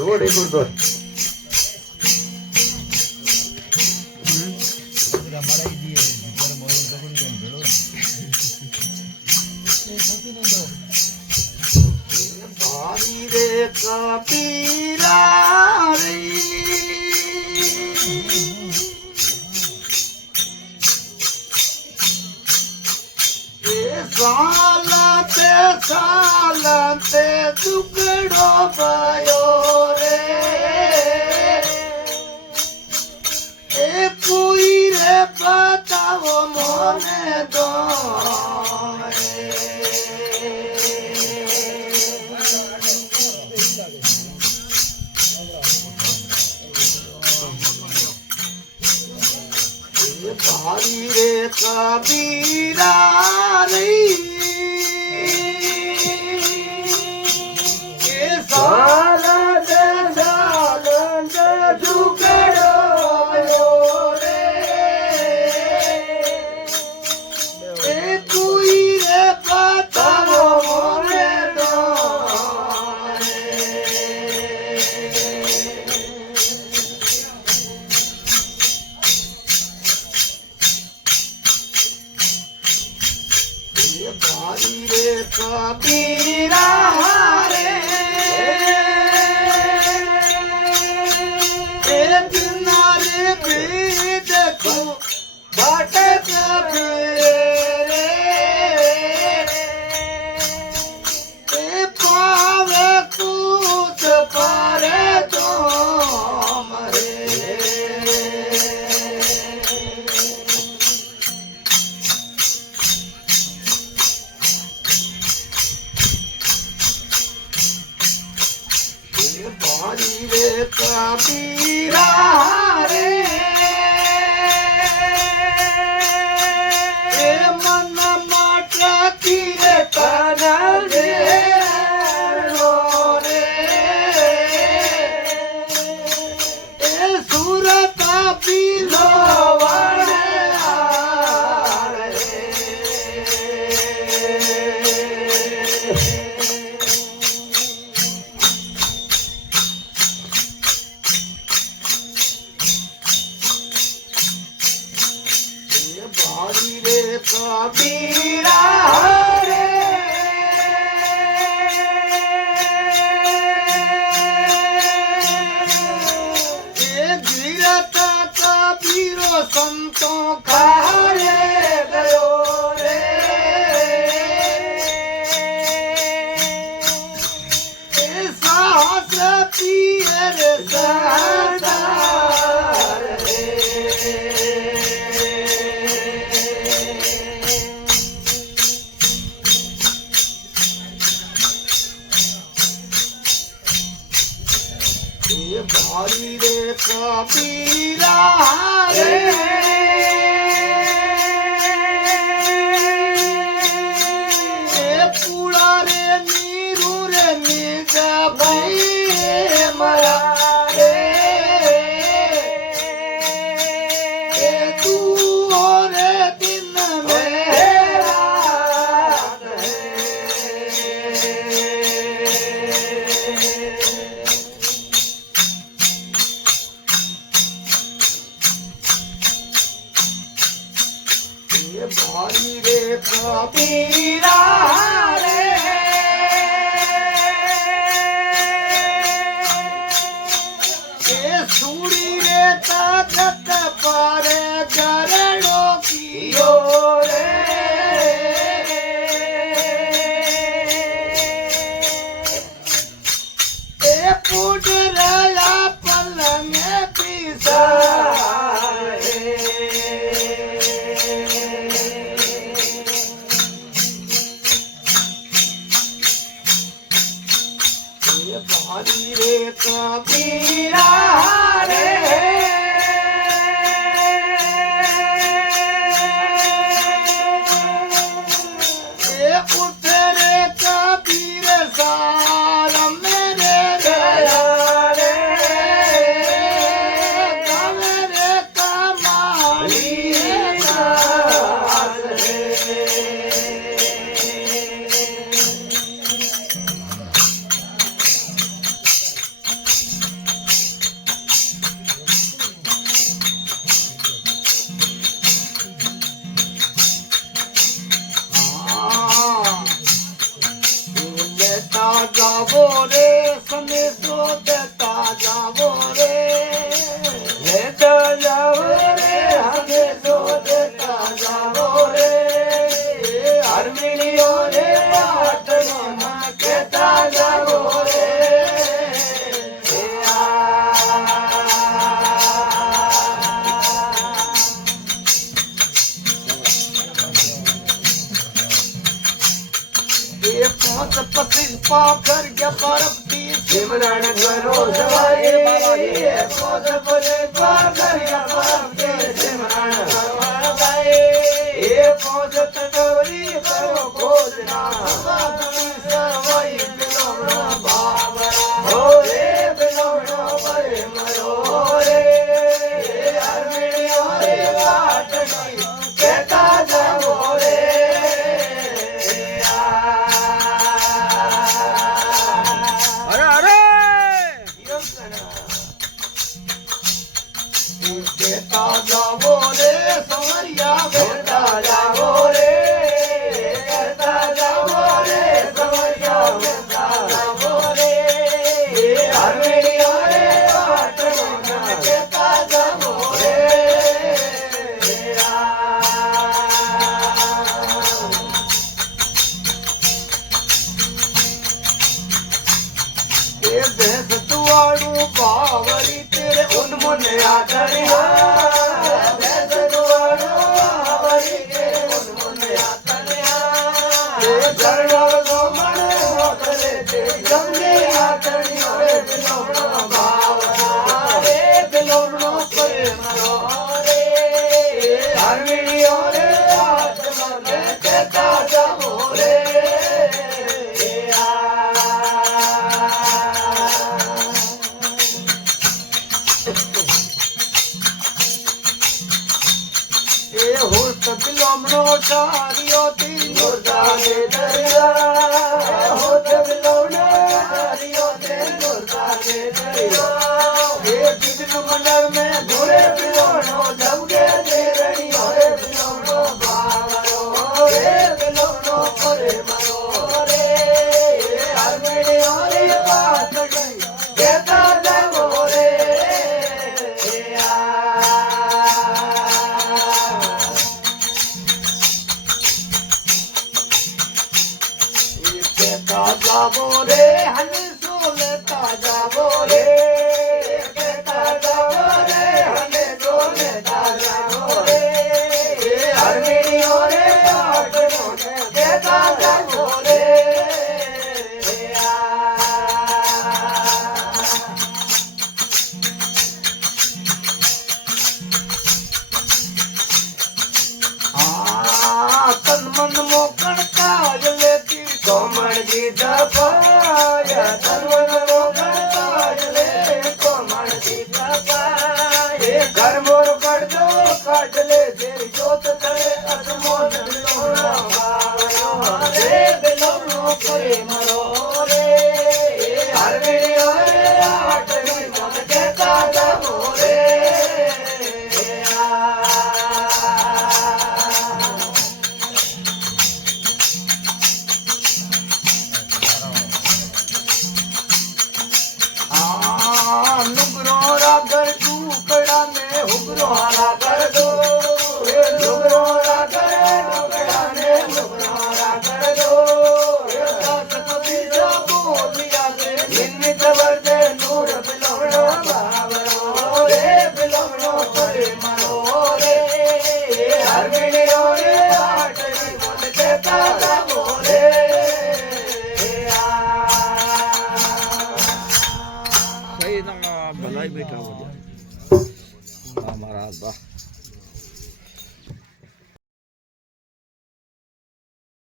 રોડ એક ઉડતો ભારી રે કપીરા રે સાલતે દુકડો ગયો રે એ કોઈ રે બતાવો મને દો ભારી રે કબીરા રે ભારી રે કબીરા રે એ કિનારે ભી દેખો ભટક રે એ પાવે કૂચ પારે તો મરે ભારી રે કબીરા રે એ મન માટકી રે કનલ રે એ સુરત પીલો વડે ભારી રે કબીરા રે એ ગીરત કબીરો સંતો ખારે ગયો રે એ સાહસ પિયર સહદાર રે ભારી રે કબીરા રે એ પૂળા રે નીરુ રે નીજા ભાઈ મારા રે એ તું રે દિન મેરા ભારી રે કબીરા રે એ સુડી રે તાકત પારે ગરડો કિયો રે એ પુડરાયા પલંગે પીસા ભારી રે કબીરા રે એ ઉતરે કબીર સાર મેરે ગયા રે ગમે રે કમાણી રે જાવો રે સંદેશો દેતા જાવો રે લેતા જાઓ રે સંદેશો દેતા જાવો રે હરમીણીઓ રે પાટણમાં કેતા જાવો રે એ પાંચ 25 પાખર ગયા પરબતી સિમરણ કરો સવારે પાંચ 25 પાખર ગયા પરબતી સિમરણ કરવા ગાય એ પહોંચ તડોરી કરો ખોજના સવાઈ બિલોમણો બાબરા હો રે બિલોણો ભરે મરો રે હરમીણીઓ રે પાટણી કેતા જાવો રે કેતા જાવો રે સંવરિયા કેતા જાવો રે કેતા જાવો રે સવરિયા કેતા જાવો રે હરમીણીઓ રે પાટણમાં કેતા જાવો રે એ ભેંસ તુવાડું બાવરી તેરે ઉન્મુન આતણિયા બેસ દુવાડો આવરી કે ઉન્મુન આતણિયા એ જરણો ગોમણ મોકલે તે ગમે આતણિયો રે બિલોમણો બાવરા રે બિલોમણો કરે મરો રે હરમીણીઓ રે આત્મને કેતા જાવો રે એ હોસ્ત બિલોમણો ચાર્યો તી મુર્દાને દરિયા હોત બિલોને દરિયો તે મુર્દાને દરિયા એ બિજન મંડળ મેં ઘોડે બિલોનો જવગે દે રણિયો રે બિલોનો બાવરો રે બિલોનો કરે મરો રે હરમીણીઓ રે પાટણી કેતા જાવો રે કેતા જાવો રે હંસો લેતા જાવો રે કેતા જાવો રે હને તો લેતા જાવો રે હરમીણીઓ રે પાટણો કેતા જાવો રે આ તન મન મોકળતા જ લેતી કોમળ દીધા પાય તનવન મોગળતા લે કોમળ દીધા પાય ઘર મોર પડદો કાઢ લે તેરી જોત તળે અસમોન બિલોણો બાવરો રે બિલોણો કરે મરો